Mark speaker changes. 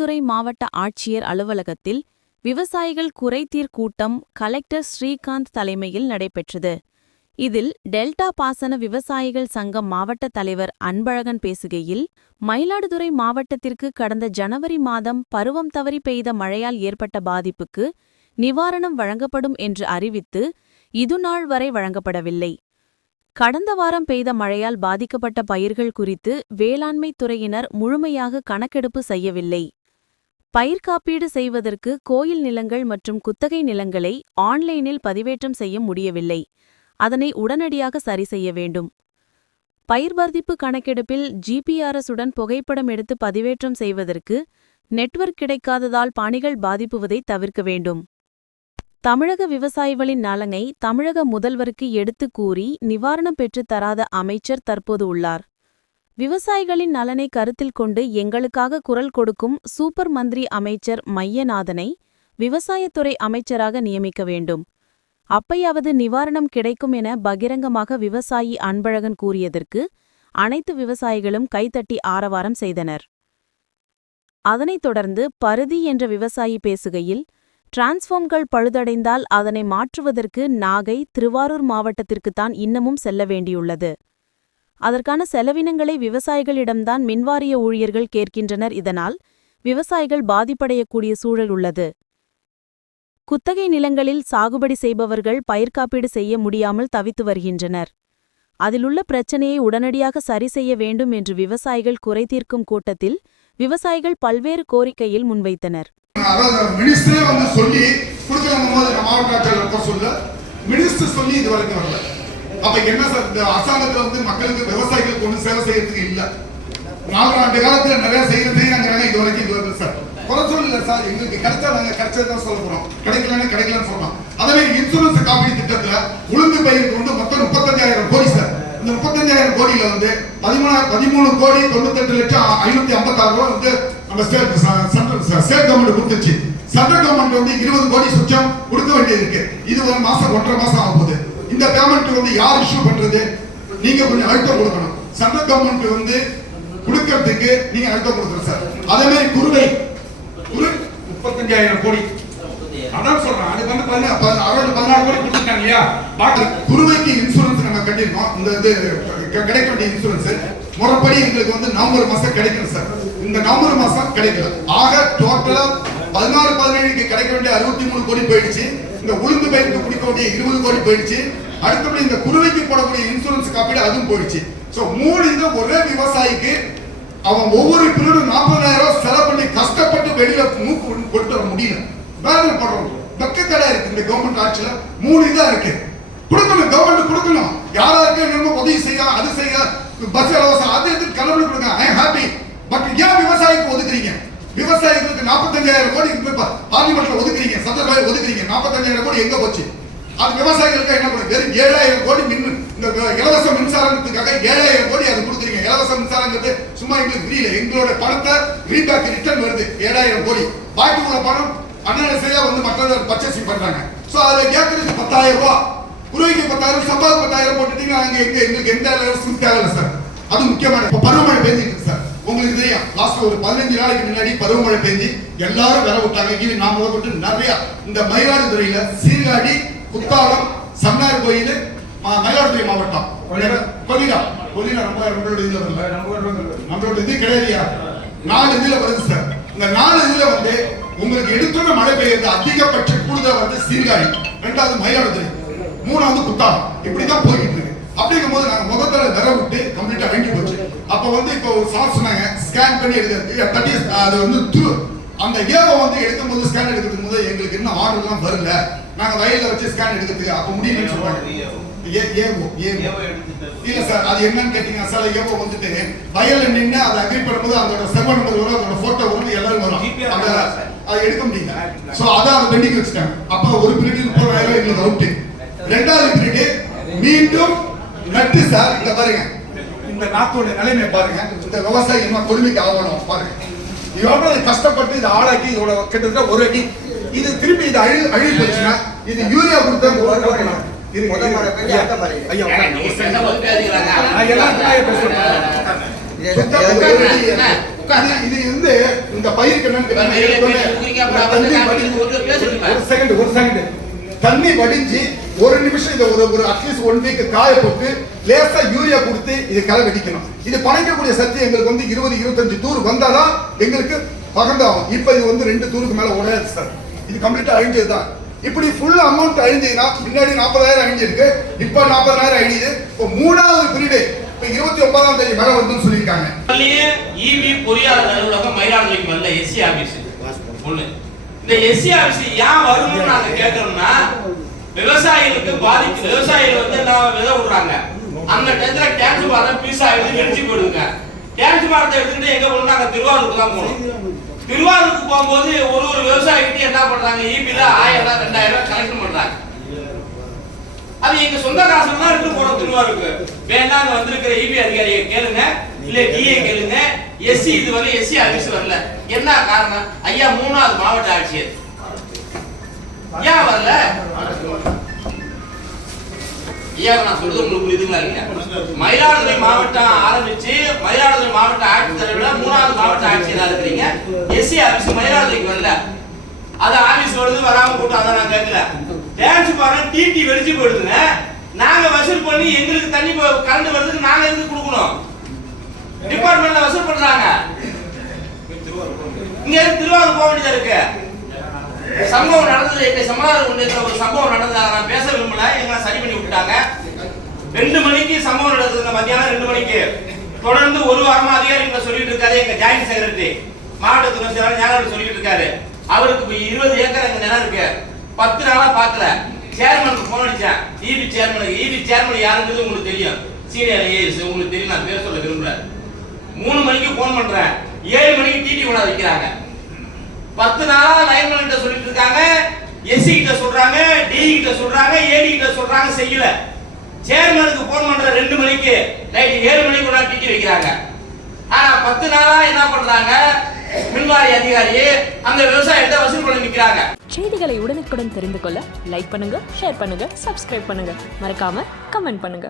Speaker 1: மயிலாடுதுறை மாவட்ட ஆட்சியர் அலுவலகத்தில் விவசாயிகள் குறைதீர் கூட்டம் கலெக்டர் ஸ்ரீகாந்த் தலைமையில் நடைபெற்றது. இதில் டெல்டா பாசன விவசாயிகள் சங்கம் மாவட்ட தலைவர் அன்பழகன் பேசுகையில் மயிலாடுதுறை மாவட்டத்திற்கு கடந்த ஜனவரி மாதம் பருவம் தவறி பெய்த மழையால் ஏற்பட்ட பாதிப்புக்கு நிவாரணம் வழங்கப்படும் என்று அறிவித்து இதுநாள் வரை வழங்கப்படவில்லை. கடந்த வாரம் பெய்த மழையால் பாதிக்கப்பட்ட பயிர்கள் குறித்து வேளாண்மைத் துறையினர் முழுமையாக கணக்கெடுப்பு செய்யவில்லை. பயிர் காப்பீடு செய்வதற்கு கோயில் நிலங்கள் மற்றும் குத்தகை நிலங்களை ஆன்லைனில் பதிவேற்றம் செய்ய முடியவில்லை. அதனை உடனடியாக சரி செய்ய வேண்டும். பயிர் பாதிப்பு கணக்கெடுப்பில் ஜிபிஆர்எஸ் உடன் புகைப்படம் எடுத்து பதிவேற்றம் செய்வதற்கு நெட்வொர்க் கிடைக்காததால் பணிகள் பாதிப்புவதை தவிர்க்க வேண்டும். தமிழக விவசாயிகளின் நலனை தமிழக முதல்வருக்கு எடுத்துக் கூறி நிவாரணம் பெற்றுத் தராத அமைச்சர் தற்போது உள்ளார். விவசாயிகளின் நலனை கருத்தில் கொண்டு எங்களுக்காக குரல் கொடுக்கும் சூப்பர் மந்திரி அமைச்சர் மையநாதனை விவசாயத்துறை அமைச்சராக நியமிக்க வேண்டும். அப்பையாவது நிவாரணம் கிடைக்கும் என பகிரங்கமாக விவசாயி அன்பழகன் கூறியதற்கு அனைத்து விவசாயிகளும் கைத்தட்டி ஆரவாரம் செய்தனர். அதனைத் தொடர்ந்து பருதி என்ற விவசாயி பேசுகையில் டிரான்ஸ்ஃபார்ம்கள் பழுதடைந்தால் அதனை மாற்றுவதற்கு நாகை திருவாரூர் மாவட்டத்திற்குத்தான் இன்னமும் செல்ல வேண்டியுள்ளது. அதற்கான செலவினங்களை விவசாயிகளிடம்தான் மின்வாரிய ஊழியர்கள் கேட்கின்றனர். இதனால் விவசாயிகள் பாதிப்படையக்கூடிய சூழல் உள்ளது. குத்தகை நிலங்களில் சாகுபடி செய்பவர்கள் பயிர்காப்பீடு செய்ய முடியாமல் தவித்து வருகின்றனர். அதிலுள்ள பிரச்சனையை உடனடியாக சரி செய்ய வேண்டும் என்று விவசாயிகள் குறைதீர்க்கும் கூட்டத்தில் விவசாயிகள் பல்வேறு கோரிக்கையில் முன்வைத்தனர்.
Speaker 2: மினிஸ்டரே வந்து சொல்லி கொடுக்குறாங்க மாவட்ட ஆட்சியர் சொல்ல மினிஸ்டர் சொல்லி இது வரைக்கும் வரல. அப்ப என்ன சார் அரசாங்கத்துல வந்து மக்களுக்கு விவசாயிகளுக்கு ஒண்ணு சேவை செய்யறதுக்கு இல்ல. நாலு ஆண்டு காலத்துல நிறைய செய்யறது செய்யறாங்க இது வரைக்கும் இது வருது சார். குறை சொல்லல சார் எங்களுக்கு கிடைச்சா நாங்க கிடைச்சதான் சொல்ல போறோம். கிடைக்கலன்னு கிடைக்கலன்னு சொல்றோம். அதே இன்சூரன்ஸ் காப்பீடு திட்டத்துல உளுந்து பயிருக்கு வந்து மொத்தம் முப்பத்தஞ்சாயிரம் கோடி சார். இந்த முப்பத்தஞ்சாயிரம் கோடியில வந்து பதிமூணு பதிமூணு கோடி தொண்ணூத்தெட்டு லட்சம் ஐநூத்தி ஐம்பத்தாறு ரூபாய் வந்து நம்ம ஸ்டேட் சென்ட்ரல் ஸ்டேட் கவர்மெண்ட் கொடுத்துச்சு. சென்ட்ரல் கவர்மெண்ட் வந்து இருபது கோடி சுச்சம் கொடுக்க வேண்டியது இருக்கு. இது ஒரு மாசம் ஒன்றரை மாசம் ஆகும் போது இந்த பேமெண்ட் வந்து யார் இஷ்யூ பண்றது? நீங்க கொஞ்சம் அழுத்தம் கொடுக்கணும். சென்ட்ரல் கவர்மெண்ட் வந்து கொடுக்கறதுக்கு நீங்க அழுத்தம் கொடுக்கணும் சார் அதே மாதிரி குருவை குரு முப்பத்தஞ்சாயிரம் கோடி.
Speaker 3: அதான் சொல்றேன். அது வந்து பதினா- பதினாறு கோடி கொடுத்துருக்காங்க இல்லையா? பாட்டு
Speaker 2: குருவைக்கு இன்சூரன்ஸ் நம்ம கட்டிருக்கோம் இந்த இது க- கிடைக்க வேண்டிய இன்சூரன்ஸ் முறைப்படி எங்களுக்கு வந்து நவம்பர் மாசம் கிடைக்கணும் சார் இந்த நவம்பர் மாசம் கிடைக்கல. ஆக டோட்டலா பதினாறு பதினேழுக்கு கிடைக்க வேண்டிய அறுபத்தி மூணு கோடி போயிடுச்சு. இந்த உளுந்து பயிருக்கு கொடுக்க வேண்டிய இருபது கோடி போயிடுச்சு. அடுத்தபடி இந்த குருவைக்கு போடக்கூடிய இன்சூரன்ஸ் காப்பீடு அதுவும் போயிடுச்சு. ஸோ மூணு இது ஒரே விவசாயிக்கு அவன் ஒவ்வொரு பீரியடும் நாற்பதாயிரம் ரூபாய் செலவு பண்ணி கஷ்டப்பட்டு வெளியில மூக்கு கொண்டு வர முடியல. வேதனை படுறோம். வெக்கக்கடை இருக்கு இந்த கவர்மெண்ட் ஆட்சியில. மூணு இதா இருக்கு. கொடுக்கணும் கவர்மெண்ட் கொடுக்கணும். யாராருக்கு என்னமோ உதவி செய்யலாம் அது செய்யலாம் பஸ் இலவசம் அது இது கலவரம் கொடுங்க. ஐ ஹாப்பி பட் ஏன் விவசாயிக்கு ஒதுக்குறீங்க? விவசாயிகளுக்கு நாற்பத்தஞ்சாயிரம் கோடி பார்லிமெண்ட்ல ஒதுக்குறீங்க சட்டசபையில ஒதுக்குறீங்க நாற்பத்தஞ்சாயிரம் கோடி எங்க போச்சு? அது விவசாயிகளுக்கு என்ன பண்ணுங்க வெறும் ஏழாயிரம் கோடி மின் இந்த இலவச மின்சாரத்துக்காக ஏழாயிரம் கோடி அது கொடுத்துருங்க இலவச மின்சாரங்கிறது சும்மா எங்களுக்கு தெரியல எங்களோட பணத்தை ரீபேக் ரிட்டர்ன் வருது. ஏழாயிரம் கோடி. பாக்கி உள்ள பணம் அண்ணன் வந்து மற்றவர்கள் பர்ச்சேசிங் பண்றாங்க. சோ அதை கேட்கறதுக்கு பத்தாயிரம் ரூபாய் குருவிக்கு பத்தாயிரம் சம்பாத் பத்தாயிரம் போட்டுட்டீங்க அங்க எங்க எங்களுக்கு எந்த லெவல்ஸும் தேவையில்லை சார் அது முக்கியமான இப்ப பருவமழை பேசிட்டு சார் உங்களுக்கு தெரியும் லாஸ்ட் ஒரு பதினஞ்சு நாளைக்கு முன்னாடி பருவமழை பெஞ்சு எல்லாரும் வேலை விட்டாங்க. இது நான் முதற்கொண்டு நிறைய இந்த மயிலாடுதுறையில சீர்காழி குத்தாலம் சன்னார் கோயில் மயிலாடுதுறை மாவட்டம். கொல்லிடம் கொல்லிடம் ரொம்ப நம்மளோட இதுல நம்மளோட இது கிடையாதுயா? நாலு இதுல வருது சார். இந்த நாலு இதுல வந்து உங்களுக்கு எடுத்துள்ள மழை பெய்யுறது அதிகபட்ச கூடுதல் வந்து சீர்காழி ரெண்டாவது மயிலாடுதுறை மூணாவது குத்தாலம். இப்படிதான் போய்கிட்டு இருக்கு. அப்படிங்கும் போது நாங்க முதல்ல விர விட்டு கம்ப்ளீட்டா அழிஞ்சு போச்சு. அப்ப வந்து இப்போ ஒரு சார் சொன்னாங்க ஸ்கேன் பண்ணி எடுக்கிறது தட்டி அது வந்து through. அந்த ஏவோ வந்து எடுக்கும் போது ஸ்கேன் எடுக்கிறதுக்கு போது எங்களுக்கு இன்னும் ஆர்டர் எல்லாம் வரல. நாங்க வயல்ல வச்சு ஸ்கேன் எடுக்கிறதுக்கு அப்ப முடியலன்னு சொல்றாங்க. ஏ- ஏவோ ஏவோ இல்ல சார் அது என்னன்னு கேட்டீங்கன்னா சார் ஏவோ வந்துட்டு வயல்ல நின்னு அதை அக்ரி பண்ணும்போது அதோட செவன் நம்பர் வரும் அதோட போட்டோ வரும் எல்லாரும் வரும். அந்த. அதை எடுக்க முடியல. சோ அதான் அதை பெண்டிங் வச்சுட்டாங்க. அப்ப ஒரு பீரியட் போறாயிரம் எங்களுக்கு அவுட் ரெண்டாவது பீரியட் மீண்டும் நட்டு சார் இங்க பாருங்க. இந்த நாட்டோட நிலைமை பாருங்க. இந்த விவசாயி என்ன கொடுமைக்கு ஆகணும் பாருங்க. எவ்வளவு கஷ்டப்பட்டு இதை ஆளாக்கி இதோட கிட்டத்தட்ட ஒரு அடி. இது திருப்பி இது அழி அழி போச்சுன்னா இது யூரியா கொடுத்தா
Speaker 4: இது
Speaker 2: வந்து இந்த பயிருக்கு.
Speaker 4: ஒரு
Speaker 2: செகண்ட் ஒரு செகண்ட் தண்ணி வடிஞ்சு ஒரு நிமிஷம் இதை ஒரு ஒரு அட்லீஸ்ட் ஒன் வீக் காய போட்டு லேசா யூரியா கொடுத்து இது களை வெடிக்கணும். இது பனைக்கக்கூடிய சக்தி எங்களுக்கு வந்து இருபது இருபத்தஞ்சு தூர் வந்தாதான் எங்களுக்கு பகந்தாகும் இப்போ இது வந்து ரெண்டு தூருக்கு மேலே உடையாது சார் இது கம்ப்ளீட்டாக அழிஞ்சது தான் இப்படி ஃபுல் அமௌண்ட் அழிஞ்சதுன்னா முன்னாடி நாற்பதாயிரம் அழிஞ்சிருக்கு. இப்போ நாற்பதாயிரம் அழியுது. இப்போ மூணாவது பீரியடு இப்போ இருபத்தி ஒன்பதாம் தேதி மேலே வருதுன்னு சொல்லியிருக்காங்க.
Speaker 4: இவி பொறியாளர் அலுவலகம் மயிலாடுதுறைக்கு வந்த எஸ்சி ஆபீஸ் ஒன்று இந்த எஸ்சி ஆபீஸ் ஏன் வரும்னு நாங்கள் கேட்கறோம்னா விவசாயிகளுக்கு பாதிக்கு விவசாயிகள் வந்து என்ன விதை விடுறாங்க? அந்த டயத்துல டேங்க் மரம் பீஸா ஆயிடுது வெடிச்சு போயிடுங்க டேங்க் மரத்தை எடுத்துட்டு எங்க போகணும் நாங்க திருவாரூருக்கு தான் போகணும். திருவாரூருக்கு போகும்போது ஒரு ஒரு விவசாயிகிட்ட என்ன பண்றாங்க? ஈபில ஆயிரம் ரூபாய் ரெண்டாயிரம் ரூபாய் கலெக்ட் பண்றாங்க. அது எங்க சொந்த காசு தான் எடுத்து போனோம் திருவாரூருக்கு. வேண்டாம் வந்திருக்கிற இபி அதிகாரியை கேளுங்க. இல்ல டிஏ கேளுங்க. எஸ்சி இது வரல எஸ்சி ஆபீஸ் வரல. என்ன காரணம்? ஐயா மூணாவது மாவட்ட ஆட்சியர். ஏன் வரல? ஐயா நான் சொல்றது உங்களுக்கு புரியுதுங்களா இல்லையா? மயிலாடுதுறை மாவட்டம் ஆரம்பிச்சு மயிலாடுதுறை மாவட்ட ஆட்சித்தலைவர மூணாவது மாவட்ட ஆட்சியரா இருக்கிறீங்க. எஸ்சி ஆபீஸ் மயிலாடுதுறைக்கு வரல. அது ஆபீஸ் வருது வராம போட்டு அதை நான் கேட்கல டான்ஸ் பாருங்க டிடி வெடிச்சு போயிடுதுங்க. நாங்க வசூல் பண்ணி எங்களுக்கு தண்ணி போ- கலந்து வருதுக்கு நாங்க எதுக்கு கொடுக்கணும்? டிபார்ட்மெண்ட்ல வசூல் பண்றாங்க. இங்க இருந்து திருவாரூர் போக வேண்டியதா இருக்கு? சம்பவம் நடந்தது எங்க சமாதான ஒன்றியத்துல ஒரு சம்பவம் நடந்தது அதை நான் பேச விரும்பல எங்களை சரி பண்ணி விட்டாங்க ரெண்டு மணிக்கு சம்பவம் நடந்ததுங்க மத்தியானம் ரெண்டு மணிக்கு. தொடர்ந்து ஒரு வாரமா அதிகாரிகளை சொல்லிட்டு இருக்காரு எங்க ஜாயிண்ட் செக்ரட்டரி. மாவட்ட துணை செயலாளர் ஞானவர் சொல்லிட்டு இருக்காரு. அவருக்கு இப்ப இருபது ஏக்கர் எங்க நிலம் இருக்கு. பத்து நாளா பார்க்கல. சேர்மனுக்கு போன் அடிச்சேன். இபி சேர்மனுக்கு இபி சேர்மன் யாருங்கிறது உங்களுக்கு தெரியும். சீனியர் ஐஏஎஸ் உங்களுக்கு தெரியும் நான் பேர் சொல்ல விரும்புறேன் மூணு மணிக்கு போன் பண்றேன். ஏழு மணிக்கு டிடி கொண்டா வைக்கிறாங்க. பத்து நாளா லைன் கிட்ட சொல்லிட்டு இருக்காங்க. எஸ்சி கிட்ட சொல்றாங்க டி கிட்ட சொல்றாங்க ஏடி கிட்ட சொல்றாங்க செய்யல. சேர்மனுக்கு போன் பண்ற ரெண்டு மணிக்கு நைட் ஏழு மணிக்கு கூட டிக்கி வைக்கிறாங்க. ஆனா பத்து நாளா என்ன பண்றாங்க? மின்வாரி அதிகாரி அந்த விவசாயத்தை வசூல் பண்ணி நிக்கிறாங்க
Speaker 5: செய்திகளை உடனுக்குடன் தெரிந்து கொள்ள லைக் பண்ணுங்க ஷேர் பண்ணுங்க சப்ஸ்கிரைப் பண்ணுங்க. மறக்காம கமெண்ட் பண்ணுங்க.